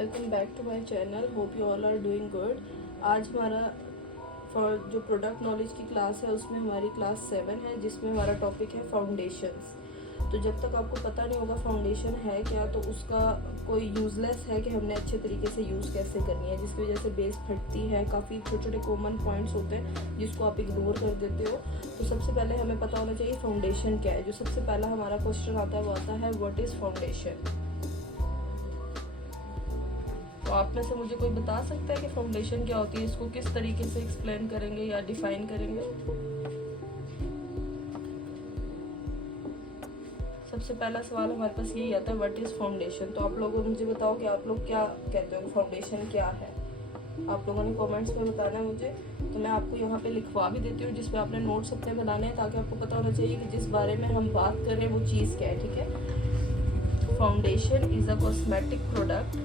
Welcome back to my channel. Hope you all are doing good. आज हमारा for जो product knowledge की class है उसमें हमारी क्लास 7 है, जिसमें हमारा टॉपिक है फाउंडेशंस। तो जब तक आपको पता नहीं होगा फाउंडेशन है क्या, तो उसका कोई यूज़लेस है कि हमने अच्छे तरीके से यूज़ कैसे करनी है, जिसकी वजह से बेस फटती है। काफ़ी छोटे छोटे कॉमन पॉइंट्स होते हैं जिसको आप इग्नोर कर देते हो। तो सबसे पहले हमें पता होना चाहिए फाउंडेशन क्या है। जो सबसे पहला हमारा क्वेश्चन आता है वो आता है व्हाट इज़ फाउंडेशन। तो आप में से मुझे कोई बता सकता है कि फाउंडेशन क्या होती है, इसको किस तरीके से एक्सप्लेन करेंगे या डिफाइन करेंगे। सबसे पहला सवाल हमारे पास यही आता है व्हाट इज फाउंडेशन। तो आप लोगों मुझे बताओ कि आप लोग क्या कहते हो, फाउंडेशन क्या है। आप लोगों ने कमेंट्स में बताना है मुझे। तो मैं आपको यहाँ पे लिखवा भी देती हूँ जिसपे आपने नोट्स अपने बनाने हैं, ताकि आपको पता होना चाहिए कि जिस बारे में हम बात कर रहे हैं वो चीज़ क्या है। ठीक है, foundation is a cosmetic product.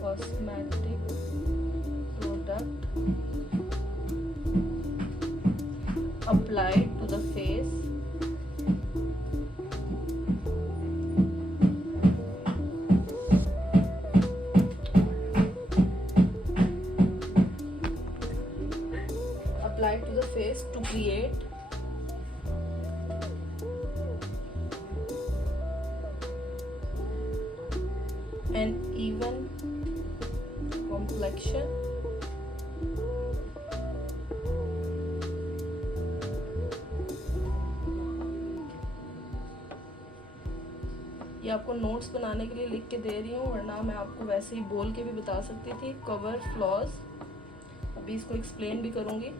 Cosmetic product applied to the face to create an even complexion ये आपको नोट्स बनाने के लिए लिख के दे रही हूँ, वरना मैं आपको वैसे ही बोल के भी बता सकती थी। कवर फ्लॉज, अभी इसको एक्सप्लेन भी करूँगी।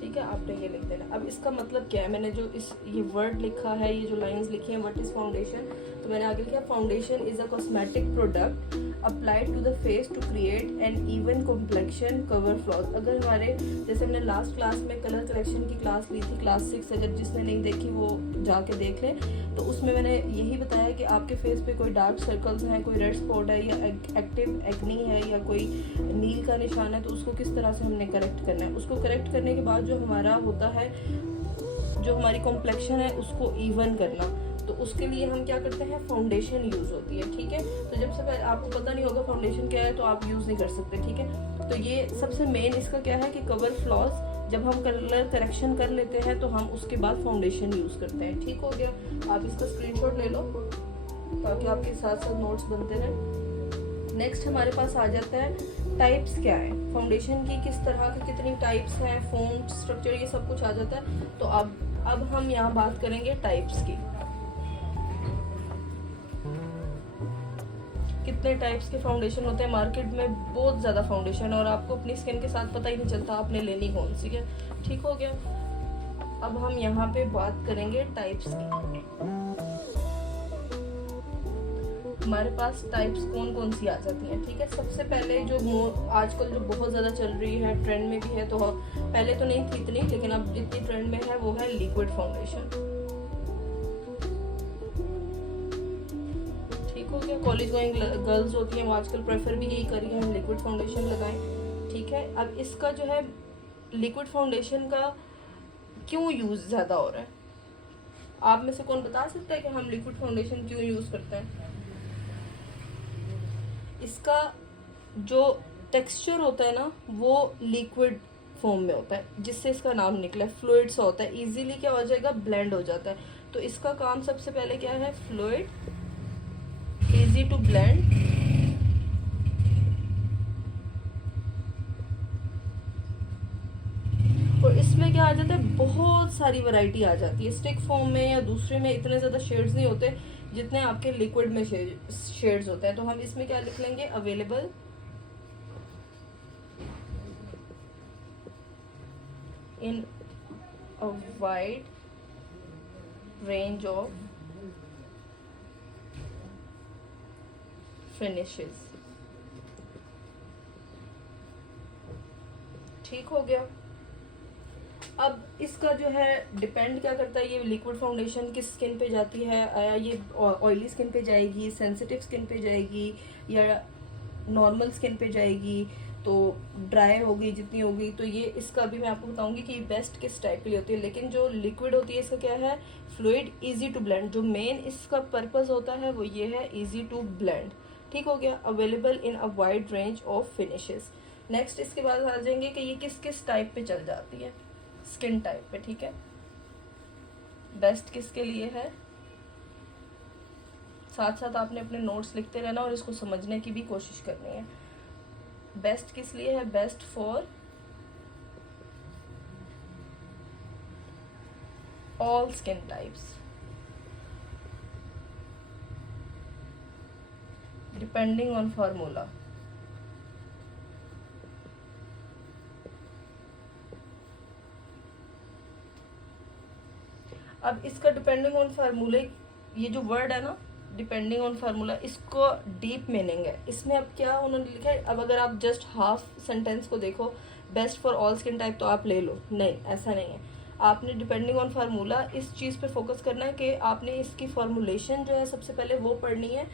ठीक है, आपने ये लिख देना। अब इसका मतलब क्या है, मैंने जो ये वर्ड लिखा है, ये जो लाइंस लिखी हैं व्हाट इज फाउंडेशन, तो मैंने आगे लिखा foundation is a cosmetic product applied to the face to create an even complexion cover flaws. अगर हमारे जैसे हमने लास्ट क्लास में कलर करेक्शन की क्लास ली थी, क्लास 6, अगर जिसने नहीं देखी वो जाके देख ले। तो उसमें मैंने यही बताया कि आपके फेस पे कोई डार्क सर्कल्स हैं, कोई रेड स्पॉट है, या एक्टिव एक्नी है, या कोई नील का निशान है, तो उसको किस तरह से हमने करेक्ट करना है। उसको करेक्ट करने के बाद जो हमारा होता है, जो हमारी कॉम्प्लेक्शन है उसको इवन करना, तो उसके लिए हम क्या करते हैं, फाउंडेशन यूज होती है। ठीक है, तो जब से आपको पता नहीं होगा फाउंडेशन क्या है तो आप यूज नहीं कर सकते। ठीक है, तो ये सबसे मेन इसका क्या है कि कवर फ्लॉज, जब हम कलर करेक्शन कर लेते हैं तो हम उसके बाद फाउंडेशन यूज करते हैं। ठीक हो गया, आप इसका स्क्रीनशॉट ले लो ताकि आपके साथ साथ नोट्स बनते रहें। नेक्स्ट हमारे पास आ जाता है टाइप्स क्या है फाउंडेशन की, किस तरह की कितनी टाइप्स हैं, फॉर्म, स्ट्रक्चर, ये सब कुछ आ जाता है। तो अब हम यहाँ बात करेंगे टाइप्स की। कितने टाइप्स के फाउंडेशन होते हैं मार्केट में, बहुत ज़्यादा फाउंडेशन, और आपको अपनी स्किन के साथ पता ही नहीं चलता आपने लेनी कौन सी है। ठीक हो गया, अब हम यहाँ पे बात करेंगे टाइप्स की। हमारे पास टाइप्स कौन कौन सी आ जाती हैं। ठीक है, सबसे पहले जो आजकल जो बहुत ज़्यादा चल रही है, ट्रेंड में भी है, तो पहले तो नहीं थी इतनी, लेकिन अब जितनी ट्रेंड में है वो है liquid foundation. College going girls होती हैं वो आजकल प्रेफर भी यही करी है, हम लिक्विड फाउंडेशन लगाएं। ठीक है, अब इसका जो है लिक्विड फाउंडेशन का क्यों यूज़ ज़्यादा हो रहा है, आप में से कौन बता सकता है कि हम लिक्विड फाउंडेशन क्यों यूज़ करते हैं। इसका जो टेक्सचर होता है ना वो लिक्विड फॉर्म में होता है, जिससे इसका नाम निकला है। फ्लूइड सा होता है, इजीली क्या हो जाएगा, ब्लेंड हो जाता है। तो इसका काम सबसे पहले क्या है, फ्लूइड, इजी टू ब्लेंड, और इसमें क्या आ जाता है, बहुत सारी वैरायटी आ जाती है। स्टिक फॉर्म में या दूसरे में इतने ज़्यादा शेड्स नहीं होते जितने आपके लिक्विड में शेड्स होते हैं। तो हम इसमें क्या लिख लेंगे, available in a wide range of finishes. ठीक हो गया, अब इसका जो है डिपेंड क्या करता है, ये लिक्विड फाउंडेशन किस स्किन पे जाती है, ये ऑयली स्किन पे जाएगी, सेंसिटिव स्किन पे जाएगी, या नॉर्मल स्किन पे जाएगी, तो ड्राई हो गई जितनी होगी, तो ये इसका भी मैं आपको बताऊंगी कि बेस्ट किस टाइप के लिए होती है। लेकिन जो लिक्विड होती है इसका क्या है, फ्लूइड, इजी टू ब्लेंड। जो मेन इसका पर्पस होता है वो ये है, इजी टू ब्लेंड। ठीक हो गया। Available in a wide range of finishes. Next इसके बाद आ जाएंगे कि ये किस किस टाइप पे चल जाती है, स्किन टाइप पे। ठीक है, बेस्ट किसके लिए है, साथ साथ आपने अपने नोट्स लिखते रहना और इसको समझने की भी कोशिश करनी है। बेस्ट किस लिए है, best for all skin types, depending on formula. अब इसका डिपेंडिंग ऑन फार्मूले, ये जो वर्ड है ना डिपेंडिंग ऑन फार्मूला, इसको डीप मीनिंग है। इसमें अब क्या उन्होंने लिखा है, अब अगर आप जस्ट हाफ सेंटेंस को देखो, best for all skin type, तो आप ले लो, नहीं ऐसा नहीं है। आपने डिपेंडिंग ऑन फार्मूला इस चीज़ पे फोकस करना है कि आपने इसकी फॉर्मुलेशन जो है सबसे पहले वो पढ़नी है